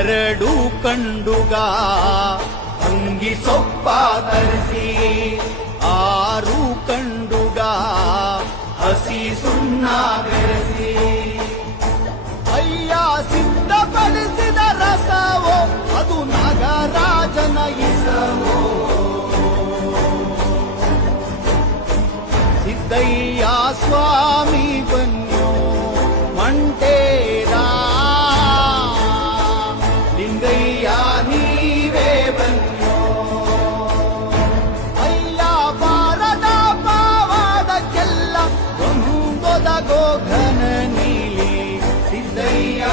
ಎರಡು ಕಂಡುಗ ಅಂಗಿ ಸೊಪ್ಪ ತರಿಸಿ 6 ಕಂಡುಗ ಹಸಿ ಸುಣ್ಣ ಬೆರೆಸಿ ಅಯ್ಯ ಸಿದ್ಧಪಡಿಸಿದ ರಸವೋ ಅದು ನಾಗರಾಜನ ಇಸವೋ ಸಿದ್ದಯ್ಯ ಸ್ವಾಮಿ ಬನ್ಯೋ ಮಂಟೇರ ಲಿಂಗಯ್ಯ ನೀವೇ ಬನ್ಯೋ ಅಯ್ಯ ಬಾರದ ಪಾವಾಡಕ್ಕೆಲ್ಲ ಒಂದೊದಗೋ ಘನ ನೀಲಿ ಸಿದ್ದಯ್ಯ